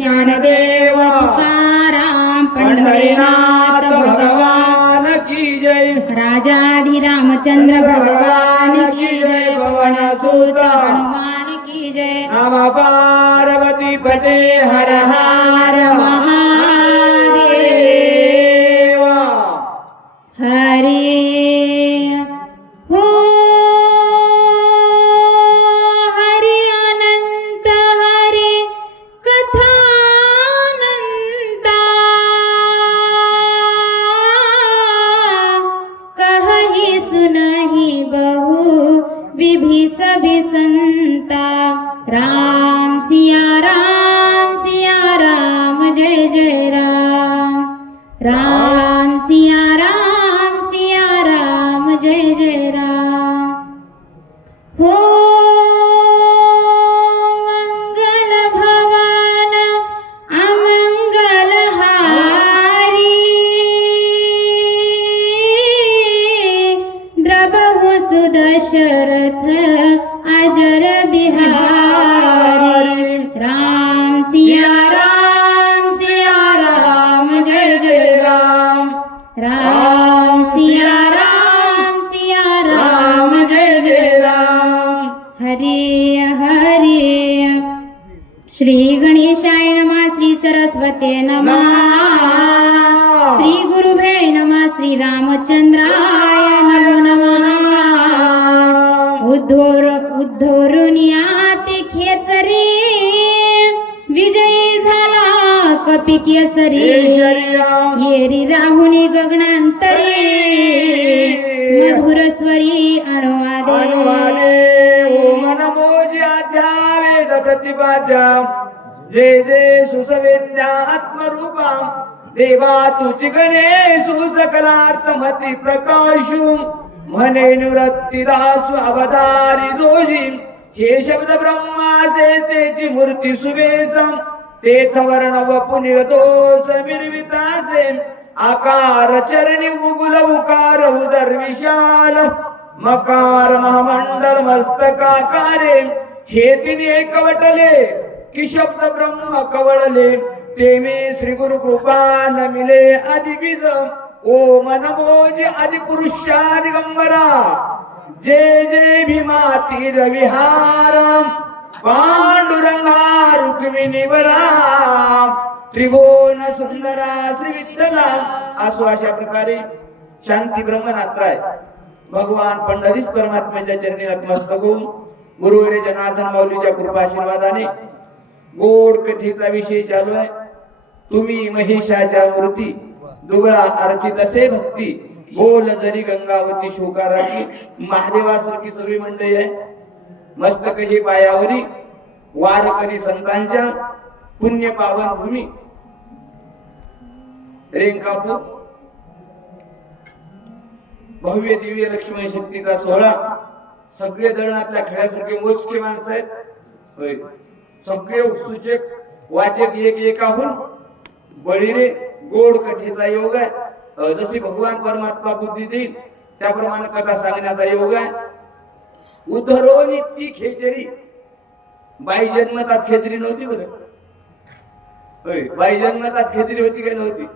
ज्ञानदेव तुकाराम पंढरीनाथ भगवान की जय. राजाधिरामचंद्र भगवान की जय पवन सुत. हनुमान की जय. नम पार्वती पते हर हर महादेव विभि सभि संता राम सिया राम राम सिया राम सिया राम जय जय राम। हरे हरे। श्री गणेशाय नमः श्री सरस्वते नमः। श्री गुरुभे नमः श्री रामचंद्राय नमो नमः। केसरी केशरिया येरी राहुनी गगनांतरी मधुर स्वरी अनुवादे ओम नमो ज्याध्या वेद प्रतिपाद्या. जय जय सुसवेद्या आत्मरूपा. देवा तुझी गणे सुसकलार्थमती प्रकाशु. म्हणे निवृत्तीदासु अवतारी जोजी हे शब्द ब्रह्माचे तेची मूर्ती सुवेसम तेथ वर्ण वपु निर्दोष विरवितासे आकार चरणी उगुल उकार उदर विशाल मकार महामंडल मस्तकाकारे हे तिने एकवटले कि शब्द ब्रह्म कवळले ते मी श्री गुरु कृपा नमिले आदि बीज ओम नमोजी आदि पुरुषादिगंबरा जय जय भीमा तीर विहार पांडुरंगा रुक्मिणी वरा त्रिभुवन सुंदरा श्री विठ्ठला असो अशा प्रकारे शांती ब्रह्मनात्राय भगवान पंढरीस परमात्म्याच्या चरणी नतमस्तक होऊन गुरुवरे जनार्दन माऊलीच्या कृपा आशीर्वादाने गोड कथेचा विषय चालू आहे. तुम्ही महिषाच्या मूर्ती दुगळा अर्चित असे भक्ती बोल जरी गंगावती शोकाराची महादेवासारखी सगळी मंडळी आहे. मस्तक हे पायावरी वारकरी संतांच्या पुण्य पावन भूमी रेंकापूर भव्य दिव्य लक्ष्मण शक्तीचा सोहळा. सगळे दळणातल्या खेळासारखे मोजके माणसं आहेत. होय. सगळे सूचक वाचक एक एकाहून बळीरे गोड कथेचा योग आहे. जशी भगवान परमात्मा बुद्धी देईल त्याप्रमाणे कथा सांगण्याचा योग आहे. उद्धरोनी ती खेचरी. बाई जन्मताच खेचरी नव्हती बरं. होय बाई जन्मताच खेचरी होती का नव्हती?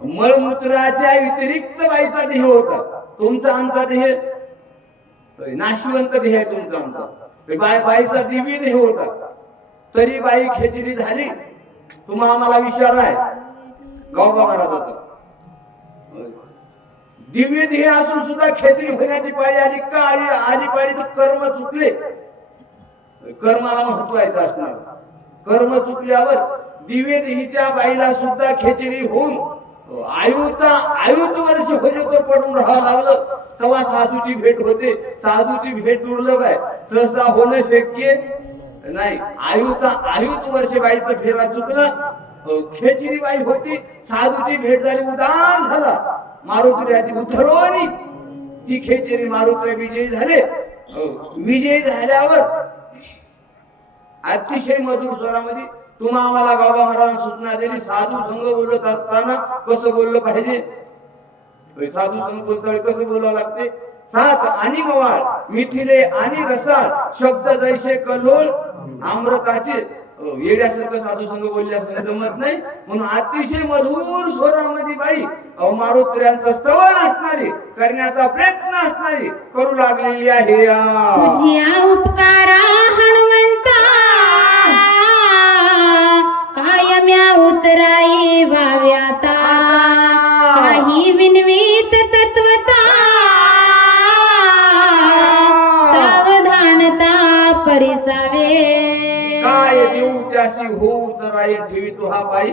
मळमूत्राच्या व्यतिरिक्त बाईचा देह होता. तुमचा आमचा देह? नाशिवंत देह आहे तुमचा आमचा. बाय बाईचा दिव्य देह होता. तरी बाई खेचरी झाली. तुम्हा आम्हाला विचार आहे गावबा महाराजाचा. दिव्य देह असून सुद्धा खेचरी होण्याची पाळी आली. का आली आली पाळी तर कर्म चुकले. कर्माला महत्त्व येत असणार. कर्म चुकल्यावर दिव्य बाईला सुद्धा खेचरी होऊन आयुता आयुत वर्ष होते पडून राहावं लागलं. तेव्हा साधूची भेट होते. साधूची भेट दुर्लभ आहे. सहसा होणं शक्य नाही. आयुता आयुत वर्ष बाईचं फेरा चुकलं. खेचरी बाई होती. साधूची भेट झाली उदार झाला. मारुती राजी उद्धरोनी ती खेचरी मारुती विजयी झाले. अं, विजयी झाल्यावर अतिशय मधुर स्वरामध्ये तुम्हा आम्हाला गावबा महाराज सूचना दिली साधू संघ बोलत असताना कसं बोललं पाहिजे? साधू संघ बोलताना कसं बोलावं लागते? सात आणि मवाळ मिथिले आणि रसाळ शब्द जैसे कलोल अमृताचे हो, येड्यासारखं साधू संघ बोलल्यासारखं जमत नाही. म्हणून अतिशय मधुर स्वरामध्ये बाई अहो मारुत्र्यांचं स्तवन असणारी करण्याचा प्रयत्न असणारी करू लागलेली आहे उपकारा हनुमंता. होऊ ठेवी तो हा बाई.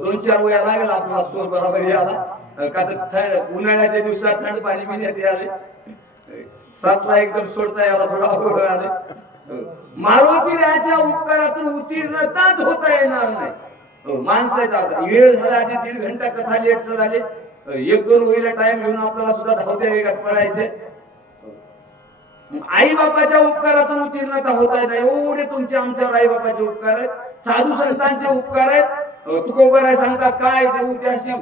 दोन चार वया लागला आपला सोर बरोबर याला का तर थंड उन्हाळ्याच्या दिवसात थंड पाणी पिण्यात याले सातला एकदम सोडता याला थोडा अवघड आले मारुती रायाच्या उपकारातून उत्तीर्णताच होता येणार नाही. माणसं आता. वेळ झाला आधी दीड घंटा कथा लेटचं झाले. एक दोन वेळेला टाइम घेऊन आपल्याला सुद्धा धावत्या वेगात पडायचे आई बापाच्या उपकारातून उत्तीर्णता होत आहे एवढे तुमचे आमच्यावर आई बापाचे उपकार आहेत. साधू संतांचे उपकार आहेत. अं, तुकोबराय सांगतात काय देऊ त्याशी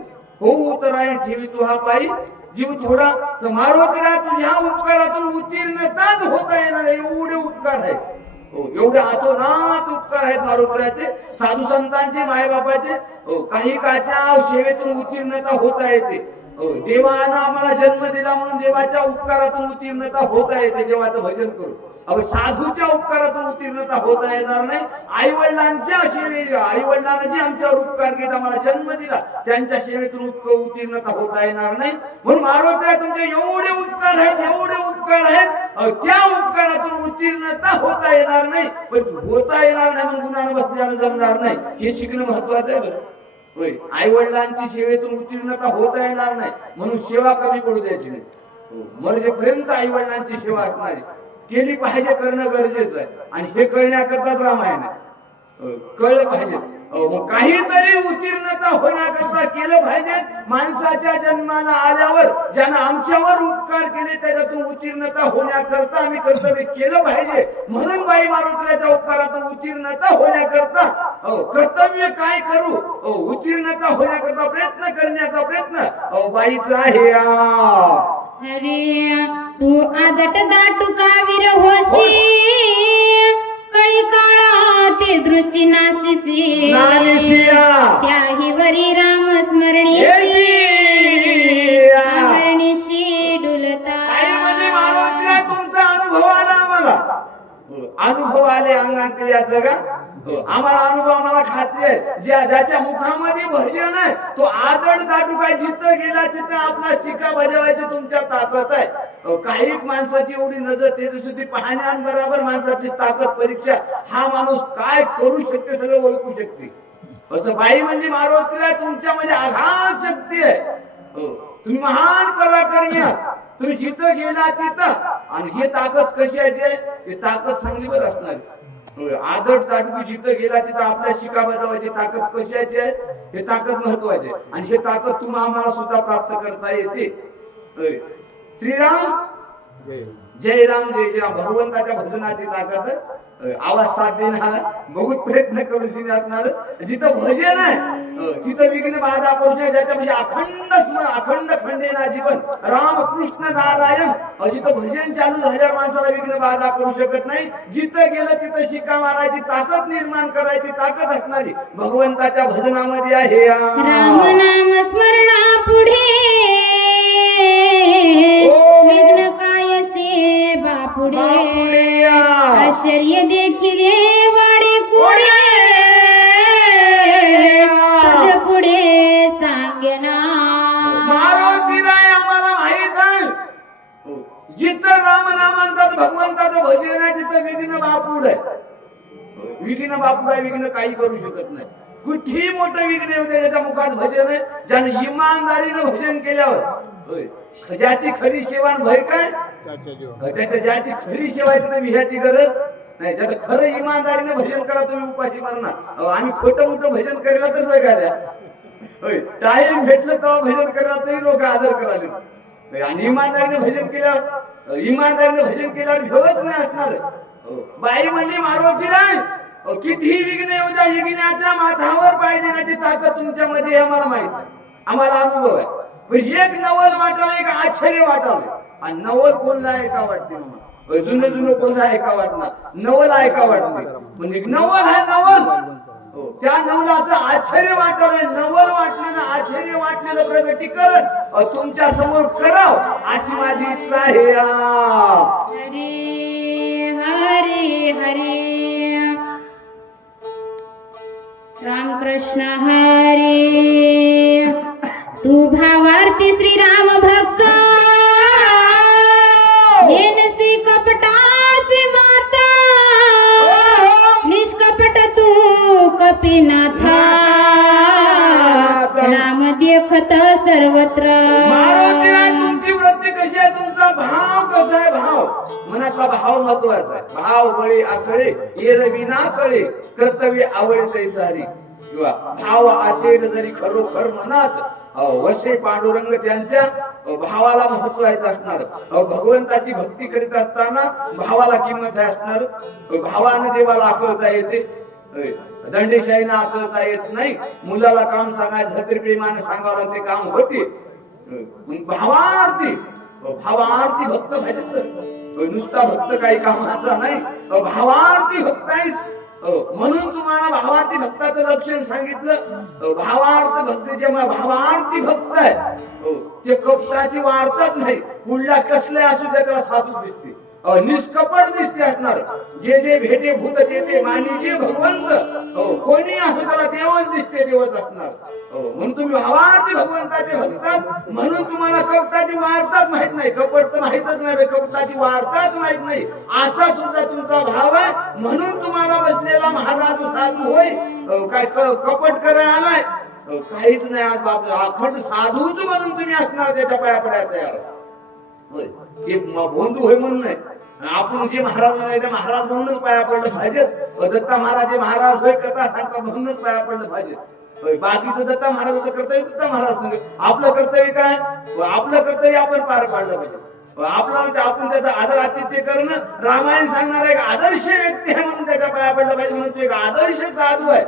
होऊ तर आहे ठेवी तू हा पायी. जीव थोडा मारोतीला तुझ्या उपकारातून उत्तीर्णताच होता येणार एवढे उपकार आहेत. हो, एवढे अतोनात उपकार आहेत मारुत्राचे साधू संतांचे मायबापाचे बापाचे काही काच्या सेवेतून उत्तीर्णता होता येते. हो, देवानं आम्हाला जन्म दिला म्हणून देवाच्या उपकारातून उत्तीर्णता होता येते देवाचं भजन करू. अहो साधूच्या उपकारातून उत्तीर्णता होता येणार नाही आई वडिलांच्या सेवे आई वडिलांना जे आमच्यावर उपकार घेत आम्हाला जन्म दिला त्यांच्या सेवेतून उत्तीर्णता होता येणार नाही. म्हणून मारोत्या तुमचे एवढे उपकार आहेत एवढे उपकार आहेत त्या उपकारातून उत्तीर्णता होता येणार नाही पण होता येणार नाही म्हणून गुणानं बसल्यानं जमणार नाही. हे शिकणं महत्वाचं आहे बरं. होय. आई वडिलांची सेवेतून उत्तीर्णता होता येणार नाही. म्हणून सेवा कमी पडू द्यायची नाही. हो. मरजेपर्यंत आई वडिलांची सेवा असणारी केली पाहिजे करणं गरजेचं आहे. आणि हे कळण्याकरताच रामायण आहे. हो. कळलं पाहिजे. मग काहीतरी उत्तीर्णता होण्याकरता केलं पाहिजे. माणसाच्या जन्माला आल्यावर ज्यानं आमच्यावर उपकार केले त्याच्यातून उत्तीर्णता होण्याकरता आम्ही कर्तव्य केलं पाहिजे. म्हणून बाई मारुत्राच्या उपकारातून उत्तीर्णता होण्याकरता कर्तव्य काय करू? उत्तीर्णता होण्याकरता प्रयत्न करण्याचा प्रयत्न. बाईचा आहे तू आदट दाटुका वीर होसी कळी काळा ते दृष्टी नासिसी. त्याही वरी राम स्मरणी येसिया. हरणीशी डुलता. आई म्हणजे मानवतीला तुमचा अनुभव आला आम्हाला. अनुभव आले अंगात याचं का आम्हाला अनुभव आम्हाला खात्री आहे. ज्या ज्याच्या मुखामध्ये भजन आहे तो आदड दाटू काय जिथं गेला तिथं आपला शिका बजावायची तुमच्या ताकद आहे. काही माणसाची एवढी नजर तेजस्वी पाहण्याबरोबर माणसाची ताकद परीक्षा हा माणूस काय करू शकते सगळं ओळखू शकते. असं बाई म्हणजे मारुतीला तुमच्यामध्ये आघात शक्ती आहे. हो. तुम्ही महान पराक्रमी आहात. तुम्ही जिथं गेला तिथं. आणि हे हो, ताकद कशी आहे ते? हे ताकद चांगली बरं असणार आदर ताटकी जिथं गेला तिथं आपल्या शिका बजावायची ताकद कशाची आहे हे ताकद महत्वाची. आहे. आणि हे ताकद तुम्हाला आम्हाला सुद्धा प्राप्त करता येते. होय. श्रीराम? जय. राम जय जय राम भगवंताच्या भजनाची ताकद आवाज साथ देणार बहुत प्रयत्न करू असणार जिथं भजन आहे तिथं विघ्न बाधा करू नये. ज्याच्या म्हणजे अखंड स्म- अखंड खंडेना जीवन राम कृष्ण नारायण जिथं भजन चालू झाल्या माणसाला विघ्न बाधा करू शकत नाही. जिथं गेलं तिथं शिका मारायची ताकद निर्माण करायची ताकद असणारी भगवंताच्या भजनामध्ये आहे. राम आ. नाम स्मरणा पुढे. पुढे. आश्चर्य देखील वाडे कुडे तुझ पुढे सांगेना. मारुती राय आम्हाला माहीत आहे. जिथं राम नामांतात भगवंताचं भजन आहे तिथं विघ्न बापूड आहे. विघ्न बापूड आहे विघ्न काही करू शकत नाही. कुठेही मोठं विघ्न येऊ दे त्याच्या मुखात भजन आहे. ज्याने इमानदारीनं भजन केल्यावर. होय. ज्याची खरी सेवा भय काय? त्याच्या ज्याची खरी सेवा आहे तिथे विह्याची गरज नाही. ज्याचं खरं इमानदारीने भजन करा तुम्ही उपाशी मारणार. आम्ही खोटं मोठं भजन करायला तर होय टाइम भेटलं तेव्हा भजन करायला तरी लोक आदर करायला आणि इमानदारीने भजन केल्यावर इमानदारीने भजन केल्यावर भेवच नाही असणार. बाई म्हणजे मारुती नाही कितीही विघ्न येऊ द्या विघ्नाच्या माथावर पाय देण्याची ताकद तुमच्यामध्ये आम्हाला माहीत आम्हाला अनुभव आहे. एक नवल वाटावं एक आश्चर्य वाटावं. आणि नवल कोणला आहे का वाटते मला जुनं जुनं कोणतं ऐका वाटणार? नवल ऐका वाटते. म्हणजे नवल आहे नवल. हो. त्या नवलाचं आश्चर्य वाटलं नवल वाटण्यानं आश्चर्य वाटलेलं प्रगती अ, तुमच्यासमोर कराव अशी माझी इच्छा आहे. आ. हरी हरे रामकृष्ण तू भावार्थी श्रीराम भक्त. कपटाची माता. निष्कपट तू कपिनाथा. राम देखत सर्वत्र. तुमची वृत्ती कशी आहे? तुमचा भाव कसा आहे? भाव. मनातला भाव महत्त्वाचा आहे. भाव बळी आकळे येर विना कळे. कर्तव्य आवडे तै सारी. किंवा भाव असेल जरी खरोखर मनात अहो, वसे पांडुरंग त्यांच्या भावाला महत्त्व आहे असणार. अहो, भगवंताची भक्ती करीत असताना भावाला किंमत आहे असणार. भावाने देवाला आकळता येते. होय. दंडेशाहीनं आकळता येत नाही. मुलाला काम सांगायचं झालं तरी प्रेमाने सांगावं लागते काम होते. भावार्थी भावार्थी भक्त पाहिजे नुसता भक्त काही कामाचा नाही. भावार्थी भक्त आहेस. हो, म्हणून तुम्हाला भावार्थी भक्ताचं लक्षण सांगितलं. हो, भावार्थ भक्त जे भावार्थी भक्त आहे हो, ते कपटाची वाढतच नाही. पुढल्या कसले असू द्या त्याला साधू दिसते निष्कपट दिसते असणार. जे जे भेटे भूत ते ते मानी जे भगवंत हो, कोणी असो त्याला देवच दिसते देवच असणार. हो, म्हणून तुम्ही भावार्थी भगवंताचे भक्तात. म्हणून तुम्हाला कपटाची वार्ताच माहीत नाही. कपट तर माहितच नाही कपटाची वार्ताच माहीत नाही. असा सुद्धा तुमचा भाव आहे. म्हणून तुम्हाला बसलेला महाराज साधू होय. काय कपट करायला आलाय? काहीच नाही आज बाप अखंड साधूच म्हणून तुम्ही असणार त्याच्या पाया पडायला तयार. एक म- होय म्हणून नाही. आपण जे महाराज म्हणायचे महाराज म्हणूनच पाया पडलं पाहिजेत. दत्ता महाराज हे महाराज होय कथा सांगतात म्हणूनच पाया पडलं पाहिजे बाकीचं दत्ता महाराजाचं कर्तव्य दत्ता महाराज सांग. आपलं कर्तव्य काय? आपलं कर्तव्य आपण पार पाडलं पाहिजे. आपला आपण त्याचा आदर आतिथ्य करणं रामायण सांगणार एक आदर्श व्यक्ती आहे म्हणून त्याच्या पाया पडला पाहिजे म्हणून तो एक आदर्श साधू आहे.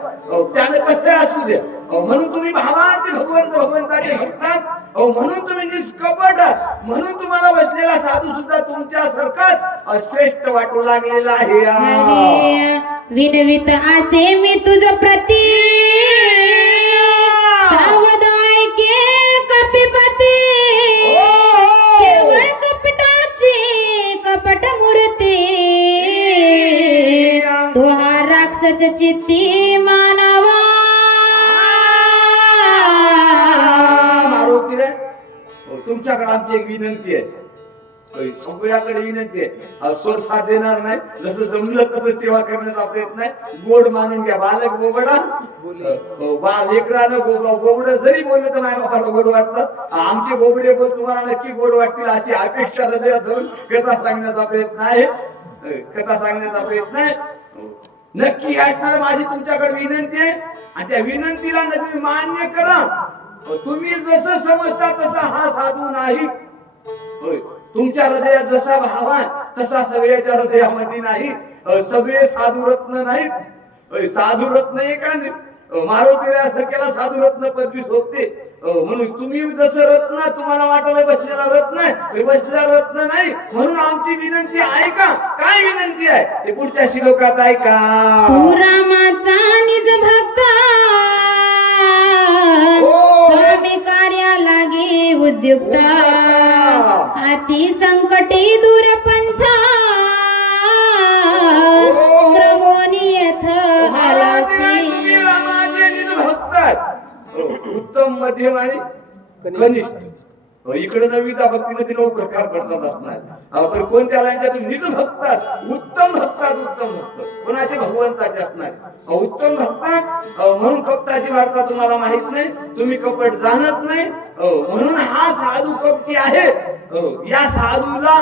त्याने कसे असू दे? म्हणून तुम्ही भावार्थी भगवंत भगवंताचे भक्तात अहो, म्हणून तुम्ही निष्कपट म्हणून तुम्हाला बसलेला साधू सुद्धा तुमच्या सारखाच श्रेष्ठ वाटू लागलेला आहे. विनवित आसे मी तुझ प्रती चित्ती मानवा. मारुती रे. हो, तुमच्याकडे आमची एक विनंती आहे. सगळ्याकडे विनंती आहे. साथ देणार नाही. जसं जमलं तसं सेवा करण्याचा प्रयत्न आहे. गोड मानून घ्या. बालक गोबडा हो, बा लेकरानं गोबड जरी बोललं तर माझ्या बापाला गोड वाटतं. आमचे गोबडे बोल तुम्हाला नक्की गोड वाटतील अशी अपेक्षा हृदयात धरून कथा सांगण्याचा प्रयत्न आहे. कथा सांगण्याचा प्रयत्न आहे. हो. नक्की ऐकणार माझी तुमच्याकडे विनंती आहे. आणि त्या विनंतीला नक्की मान्य करा. तुम्ही जसं समजता तसा हा साधू नाही. होय तुमच्या हृदयात जसा भावा तसा सगळ्याच्या हृदयामध्ये नाही. सगळे साधू रत्न नाहीत. साधू रत्न एका मारुती साधू रत्न पदवी सोपते. म्हणून तुम्ही जसं रत्न तुम्हाला वाटायला बसलेला रत्न आहे बसलेला रत्न नाही. म्हणून आमची विनंती ऐका काय विनंती आहे? ते पुढच्या श्लोकात ऐका. रामाचा निज भक्त. ओ. स्वामी कार्या लागे उद्युक्त. अति संकटी दूरपंथ मध्यम आणि कनिष्ठ. इकडे नवीता भक्तीमध्ये नऊ प्रकार पडतात असणार तर कोणत्या निज भक्तात. उत्तम भक्तात उत्तम भक्त. कोणाचे भगवंताचे असणार उत्तम भक्तात म्हणून कपटाची वार्ता तुम्हाला माहीत नाही. तुम्ही कपट जाणत नाही. म्हणून हा साधू कपटी आहे. या साधूला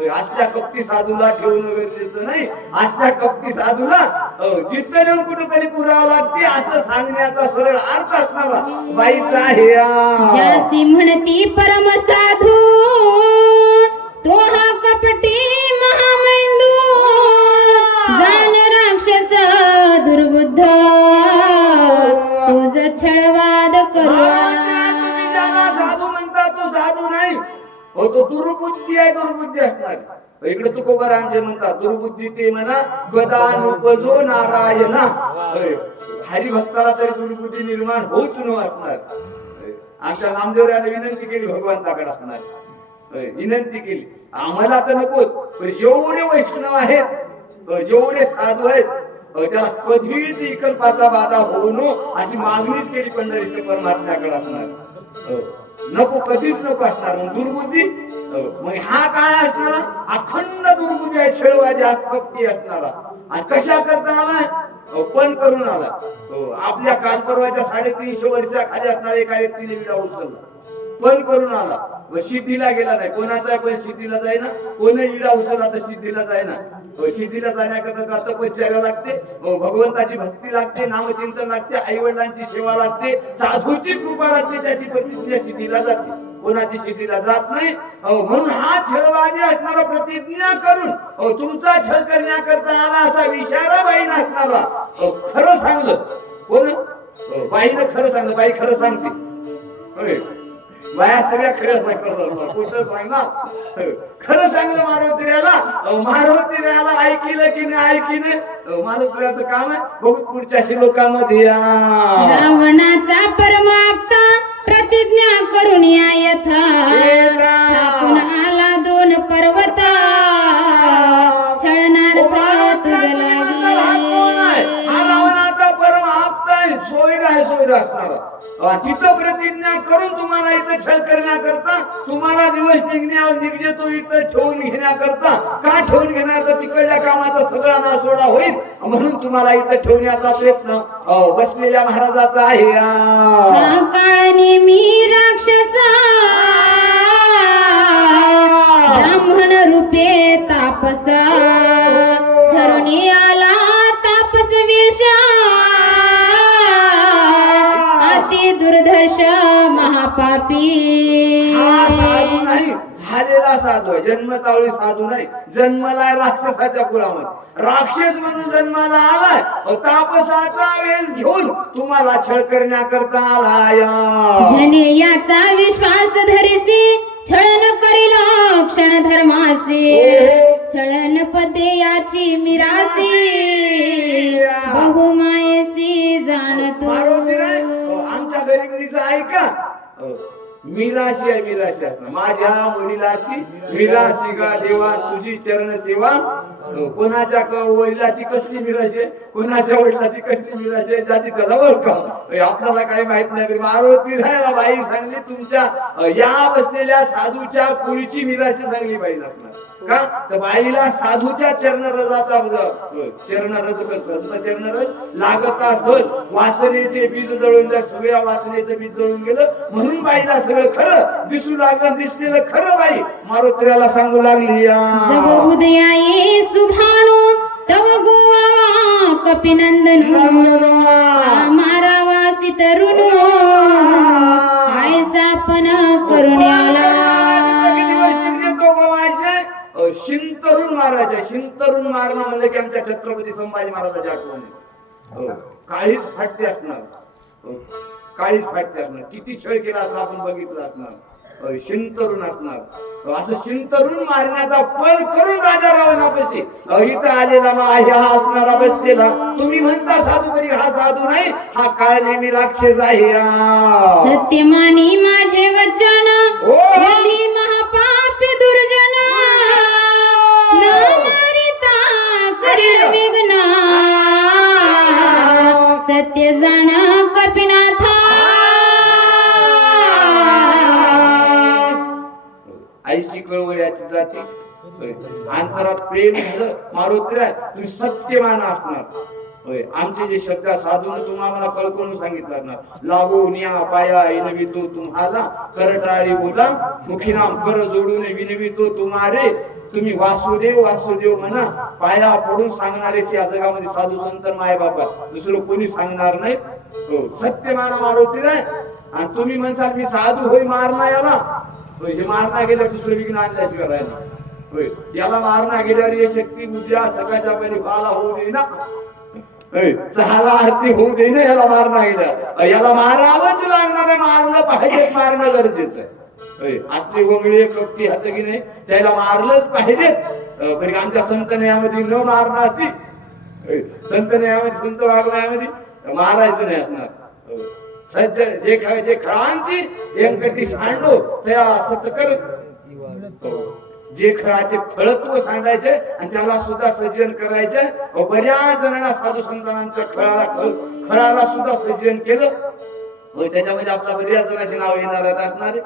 असल्या कपटी साधूला ठेवणं गरजेचं नाही. असल्या कपटी साधूला अहो, नेऊन कुठेतरी पुरावं लागते असं सांगण्याचा सरळ अर्थ असणारा बाईचा आहे म्हणती परम साधू तो हा कपटी दुर्बुद्धी आहे दुर्बुद्धी असणार. इकडे तुकोबराम जे म्हणतात दुर्बुद्धी ते म्हणा गदानुपजो नारायणा. होय. हरिभक्ताला तरी दुर्बुद्धी निर्माण होऊच न असणार. आमच्या नामदेवराने विनंती केली भगवंताकडे असणार. विनंती केली. आम्हाला तर नकोच पण जेवढे वैष्णव आहेत जेवढे साधू आहेत त्याला कधीच विकल्पाचा बाधा होऊ नो अशी मागणीच केली पंढरीच्या परमात्म्याकडे असणार. नको कधीच नको असणार. दुर्बुद्धी मग हा काय असणारा? अखंड दुर्बुद्धी आहे छळवादी कपटी असणारा. आणि कशा करता आलाय पण करून आला. हो, आपल्या आपल्या कालपर्वाच्या साडेतीनशे वर्षाखाली असणारा एका व्यक्तीने विडा उचलला. पण करून आला. व सिद्धीला गेला नाही. कोणाचा पण सिद्धीला जाईना. कोणी इडा उचलला तर सिद्धीला जाईना. हो, सिद्धीला जाण्याकरता तपश्चर्या लागते. हो, भगवंताची भक्ती लागते नामचिंतन लागते आई वडिलांची सेवा लागते साधूची कृपा लागते त्याची प्रतिज्ञा सिद्धीला जाते. कोणाची सिद्धीला जात नाही. म्हणून हा छळवादी असणारा प्रतिज्ञा करून तुमचा छळ करण्याकरता आला असा विचारा बाई नाचणारा खरं सांगलं. कोण? बाईनं खरं सांगलं. बाई खरं सांगते. बाया सगळ्या खऱ्या सांगतात कुठं सांगणार? खरं सांगलं मारुतीऱ्याला. मारुतीऱ्याला ऐकिलं की नाही ऐकिलं? मारुतीऱ्याचं काम आहे. बघू पुढच्या श्लोकामध्ये या. रावणाचा परमाप्त प्रतिज्ञा करून या तिथं प्रतिज्ञा करून तुम्हाला इथं छळ करण्याकरता तुम्हाला दिवस निघण्या निघजे तो इथं ठेवून घेण्याकरता का ठेवून घेणार? तर तिकडल्या कामाचा सगळा नासोडा होईल. म्हणून तुम्हाला इथं ठेवण्याचा प्रयत्न बसलेल्या महाराजाचा आहे. हा नेमी राक्षस. ब्राह्मण रूपे तापस. हा साधू नाही झालेला साधू आहे. जन्मतावळी साधू नाही. राक्षसाच्या कुळामध्ये राक्षस म्हणून जन्माला आलाय. तापसाचा वेश घेऊन तुम्हाला छळ करण्याकरता आलाय याचा विश्वास धरिसी छळन करील क्षण धर्मासी. छळन पदे याची मिरासी. बहुमायसी जाणतो. आमच्या गरीबनीचं ऐका. हो. मिराशी आहे मिराशी असणार माझ्या वडिलाची मिराशी गा देवा तुझी चरण सेवा. हो. कोणाच्या वडिलाची कसली मिराशी आहे? कोणाच्या वडिलाची कसली मिराशी आहे? ज्याची त्याला ओळखा. आपल्याला काही माहीत नाही मारुती राहायला बाई सांगली तुमच्या या बसलेल्या साधूच्या कुळीची मिराशी सांगली पाहिजे आपल्याला का? तर बाईला साधूच्या चरणरजाचा चरणरज कसं? चरणरज लागत असत. वासनेचे बीज जळून त्या सगळ्या वासनेचं बीज जळून गेलं. म्हणून बाईला सगळं खरं दिसू लागलं दिसलेलं खरं बाई. मारुत्र्याला सांगू लागली या. उदयाये सुभाणो तव गोवावा कपिनंदनो. मारावा तरुण. आयसा पण करुण्याला शिंतरून मारणं म्हणजे की आमच्या छत्रपती संभाजी महाराजाची आठवण आहे. हो. काळीच फाटते असणार हो. काळीच फाटते असणार किती छळ केला असं आपण बघितलं असणार शिंतरून असणार असं शिंतरून मारण्याचा पण करून राजा रावणापाशी इथं आलेला मग आहे हा असणारा बसलेला तुम्ही म्हणता साधू तरी हा साधू नाही हा काळ नेहमी राक्षस आहे. सत्यमानी माझे वचन ओ! वधी महापापी दुर्जन करील विघ्न. सत्य जाण कपिनाथा. आईची कळवळ्याची जाते. अंतरात प्रेम झालं मारुत्र्या तुम्ही सत्यमान असणार. होय. आमचे जे शब्द साधून तुम्हाला कळकळून सांगितलं ना लागो निया पाया विनवितो तुम्हाला करटाळी बोला. मुखीनाम कर जोडून विनवितो तुम्हारे. तुम्ही वासुदेव वासुदेव म्हणा पाया पडून सांगणारे या जगामध्ये साधू संत माय बाबा दुसरं कोणी सांगणार नाही. हो सत्य माना मारुती नाही आणि तुम्ही म्हणसाल मी साधू होय मारणा याला. होय हे मारणा गेल्या दुसरं विघ्न आणल्याशिवाय राहिला? होय याला मारणा गेल्यावर ये शक्ती उद्या सकाळच्या पहिले बाला होऊ दे ना चहाला आरती होऊ दे ना याला मारणा गेल्या याला मारावंच लागणार आहे मारणं पाहिजे मारणं गरजेचं आहे. असली गोंगळी कपटी हातगी नाही त्याला मारलंच पाहिजेत. बरी आमच्या संत न्यायामध्ये न मारणं अशी. संत न्यायामध्ये संत वागण्यामध्ये मारायचं नाही असणार. सध्या सज्ज जे खा जे खळांची यंकटी सांडो त्या सतकर हो. जे खळाचे खळत्व सांडायचे आणि त्याला सुद्धा सज्जन करायचे. बऱ्याच जणांना साधू संतांच्या खळाला खळ- सुद्धा सज्जन केलं. होय त्याच्यामध्ये आपला जणांचे नाव येणार असणारे.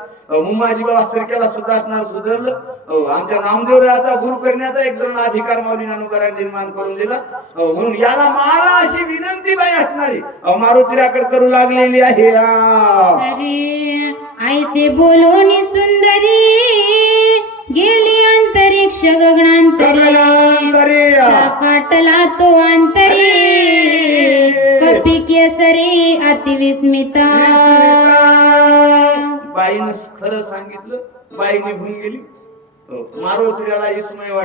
बाबा सरकेला सुद्धा असणार सुधारलं. आमच्या नामदेव राजा गुरु करण्याचा एक जण अधिकार माऊली नानुकरांनी निर्माण करून दिला. म्हणून याला मारा अशी विनंती बाई असणारी. मारुतीराकडे करू लागलेली आहे आईसे बोलोनी सुंदरी गेली अंतरिक्ष गगनांतरी. गगनांतरी. काटला तो अंतरी. कपी केसरी अतिविस्मिता. बाईनं खरं सांगितलं बाई निघून गेली. अहो, इसमय वाट